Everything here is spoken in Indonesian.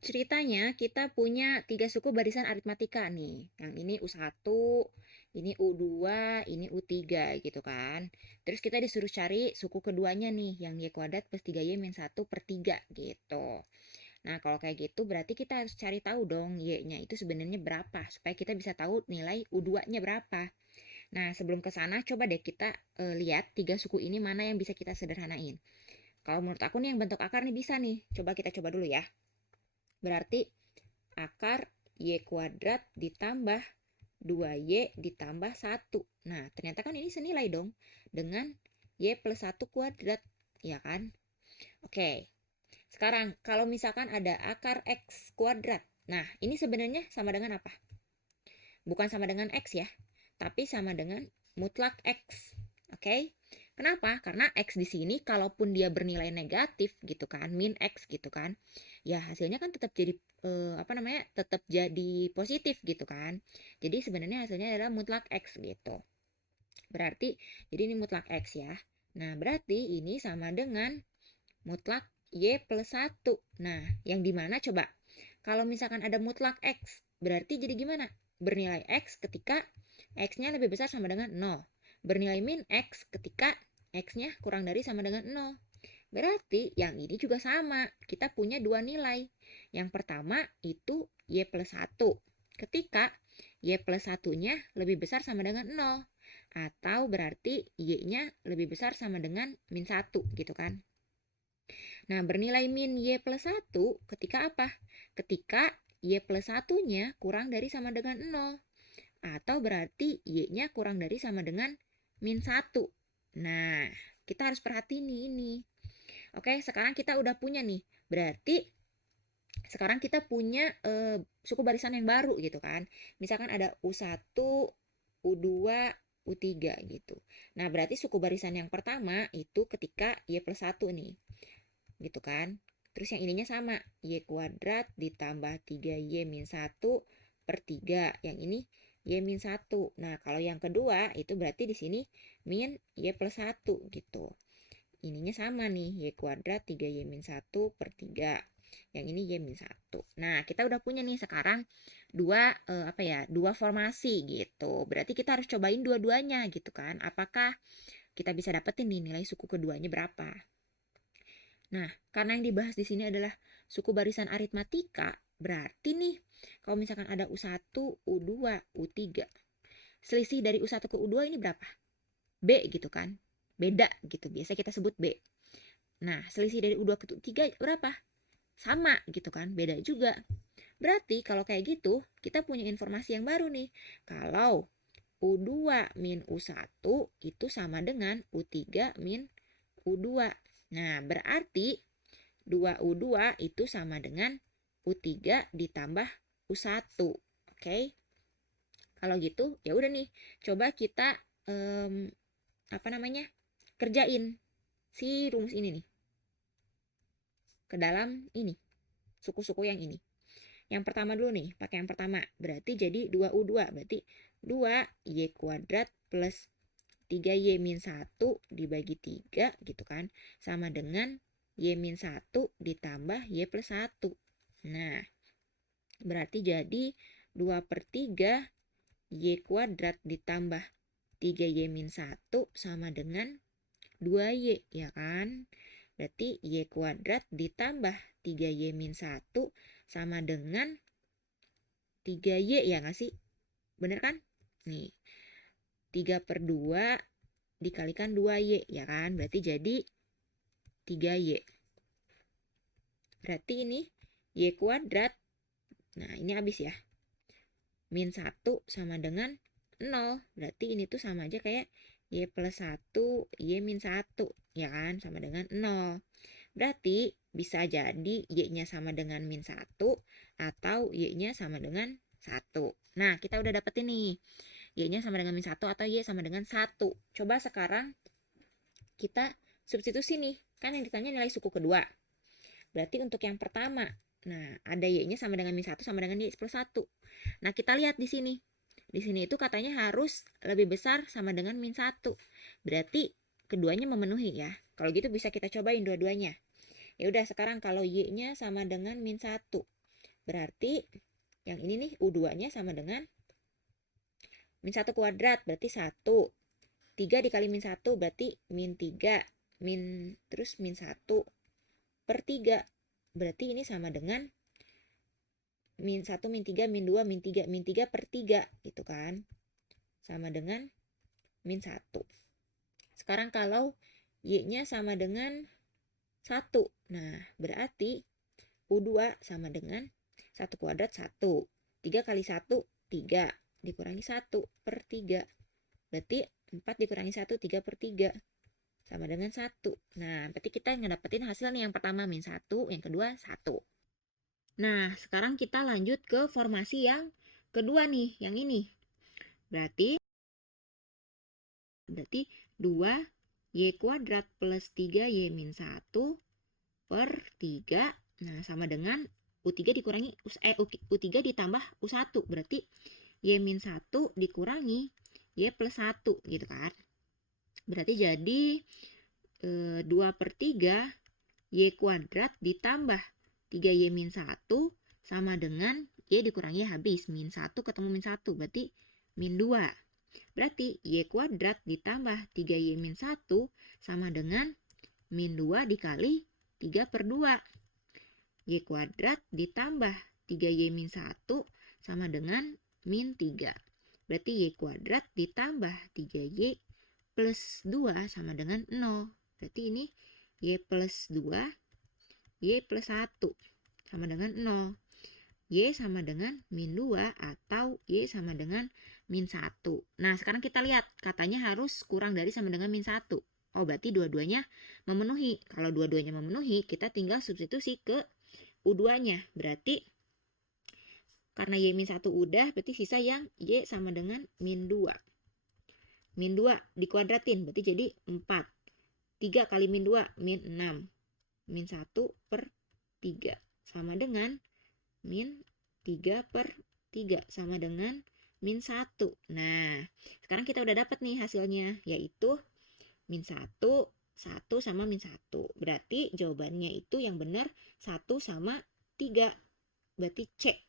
Ceritanya kita punya 3 suku barisan aritmatika nih. Yang ini U1, ini U2, ini U3 gitu kan. Terus kita disuruh cari suku keduanya nih, yang Y kuadrat plus 3Y min 1 per 3 gitu. Nah, kalau kayak gitu berarti kita harus cari tahu dong Y-nya itu sebenarnya berapa, supaya kita bisa tahu nilai U2-nya berapa. Nah, sebelum ke sana coba deh kita lihat 3 suku ini mana yang bisa kita sederhanain. Kalau menurut aku nih yang bentuk akar nih bisa nih. Coba kita coba dulu ya. Berarti akar Y kuadrat ditambah 2Y ditambah 1. Nah, ternyata kan ini senilai dong dengan Y plus 1 kuadrat, ya kan? Oke, sekarang kalau misalkan ada akar X kuadrat. Nah, ini sebenarnya sama dengan apa? Bukan sama dengan X ya, tapi sama dengan mutlak X. Oke? Kenapa? Karena X di sini kalaupun dia bernilai negatif gitu kan, min X gitu kan, ya hasilnya kan tetap jadi tetap jadi positif gitu kan. Jadi sebenarnya hasilnya adalah mutlak X gitu. Berarti jadi ini mutlak X ya. Nah, berarti ini sama dengan mutlak Y plus 1. Nah, yang dimana coba? Kalau misalkan ada mutlak X, berarti jadi gimana? Bernilai X ketika X-nya lebih besar sama dengan 0. Bernilai min X ketika X-nya kurang dari sama dengan 0. Berarti yang ini juga sama. Kita punya dua nilai. Yang pertama itu Y plus 1. Ketika Y plus 1-nya lebih besar sama dengan 0. Atau berarti Y-nya lebih besar sama dengan min 1 gitu kan. Nah, bernilai min Y plus 1 ketika apa? Ketika Y plus 1-nya kurang dari sama dengan 0. Atau berarti Y-nya kurang dari sama dengan min 1. Nah, kita harus perhatiin nih ini. Oke, sekarang kita udah punya nih. Berarti sekarang kita punya suku barisan yang baru gitu kan. Misalkan ada U1, U2, U3 gitu. Nah, berarti suku barisan yang pertama itu ketika Y plus 1 nih. Gitu kan. Terus yang ininya sama. Y kuadrat ditambah 3Y min 1 per 3. Yang ini Y min 1. Nah, kalau yang kedua itu berarti di sini min Y plus 1 gitu. Ininya sama nih, Y kuadrat 3Y min 1 per 3. Yang ini Y min 1. Nah, kita udah punya nih sekarang dua formasi gitu. Berarti kita harus cobain dua-duanya gitu kan. Apakah kita bisa dapetin nih nilai suku keduanya berapa? Nah, karena yang dibahas di sini adalah suku barisan aritmatika, berarti nih kalau misalkan ada U1, U2, U3, selisih dari U1 ke U2 ini berapa? B gitu kan. Beda gitu, biasa kita sebut B. Nah, selisih dari U2 ke U3 berapa? Sama gitu kan, beda juga. Berarti kalau kayak gitu, kita punya informasi yang baru nih. Kalau U2 min U1 itu sama dengan U3 min U2. Nah, berarti 2U2 itu sama dengan U3 ditambah U1. Oke. Kalau gitu, ya udah nih. Coba kita em, kerjain si rumus ini nih ke dalam ini, suku-suku yang ini. Yang pertama dulu nih, pakai yang pertama. Berarti jadi 2U2. Berarti 2Y kuadrat plus 3Y min 1 dibagi 3 gitu kan. Sama dengan Y min 1 ditambah Y plus 1. Nah, berarti jadi 2 per 3 Y kuadrat ditambah 3Y min 1 sama dengan 2Y, ya kan? Berarti Y kuadrat ditambah 3Y min 1 sama dengan 3Y, ya nggak sih? Bener kan? Nih, 3 per 2 dikalikan 2Y, ya kan? Berarti jadi 3Y. Berarti ini Y kuadrat. Nah, ini habis ya. Min 1 sama dengan 0. Berarti ini tuh sama aja kayak Y plus 1, Y min 1. Ya kan? Sama dengan 0. Berarti bisa jadi Y-nya sama dengan min 1 atau Y-nya sama dengan 1. Nah, kita udah dapet ini. Y-nya sama dengan min 1 atau Y sama dengan 1. Coba sekarang kita substitusi nih. Kan yang ditanya nilai suku kedua. Berarti untuk yang pertama, nah ada Y-nya sama dengan min 1 sama dengan Y plus 1. Nah, kita lihat di sini. Di sini itu katanya harus lebih besar sama dengan min 1. Berarti keduanya memenuhi ya. Kalau gitu bisa kita cobain dua-duanya. Ya udah, sekarang kalau Y-nya sama dengan min 1. Berarti yang ini nih U2-nya sama dengan min 1 kuadrat, berarti 1. 3 dikali min 1 berarti min 3. Terus min 1 per 3. Berarti ini sama dengan min 1, min 3, min 2, min 3. Min 3 per 3 gitu kan. Sama dengan min 1. Sekarang kalau Y-nya sama dengan 1. Nah, berarti U2 sama dengan 1 kuadrat 1. 3 kali 1, 3. Dikurangi 1 per 3. Berarti 4 dikurangi 1, 3 per 3. Sama dengan 1. Nah, berarti kita ngedapetin hasil nih yang pertama min 1, yang kedua 1. Nah, sekarang kita lanjut ke formasi yang kedua nih, yang ini. Berarti 2Y kuadrat plus 3Y min 1 per 3. Nah, sama dengan U3 dikurangi U3 ditambah U1. Berarti Y min 1 dikurangi Y plus 1 gitu kan. Berarti jadi 2 per 3 Y kuadrat ditambah 3Y min 1 sama dengan Y dikurangi habis. Min 1 ketemu min 1 berarti min 2. Berarti Y kuadrat ditambah 3Y min 1 sama dengan min 2 dikali 3 per 2. Y kuadrat ditambah 3Y min 1 sama dengan min 3. Berarti Y kuadrat ditambah 3Y plus 2 sama dengan 0. Berarti ini Y plus 2, Y plus 1 sama dengan 0. Y sama dengan min 2 atau Y sama dengan min 1. Nah, sekarang kita lihat. Katanya harus kurang dari sama dengan min 1. Oh, berarti dua-duanya memenuhi. Kalau dua-duanya memenuhi, kita tinggal substitusi ke U2-nya. Berarti karena Y min 1 udah, berarti sisa yang Y sama dengan min 2. Min 2 dikuadratin, berarti jadi 4. 3 kali min 2, min 6. Min 1 per 3. Sama dengan min 3 per 3. Sama dengan min 1. Nah, sekarang kita udah dapat nih hasilnya. Yaitu min 1, 1 sama min 1. Berarti jawabannya itu yang benar 1 sama 3. Berarti C.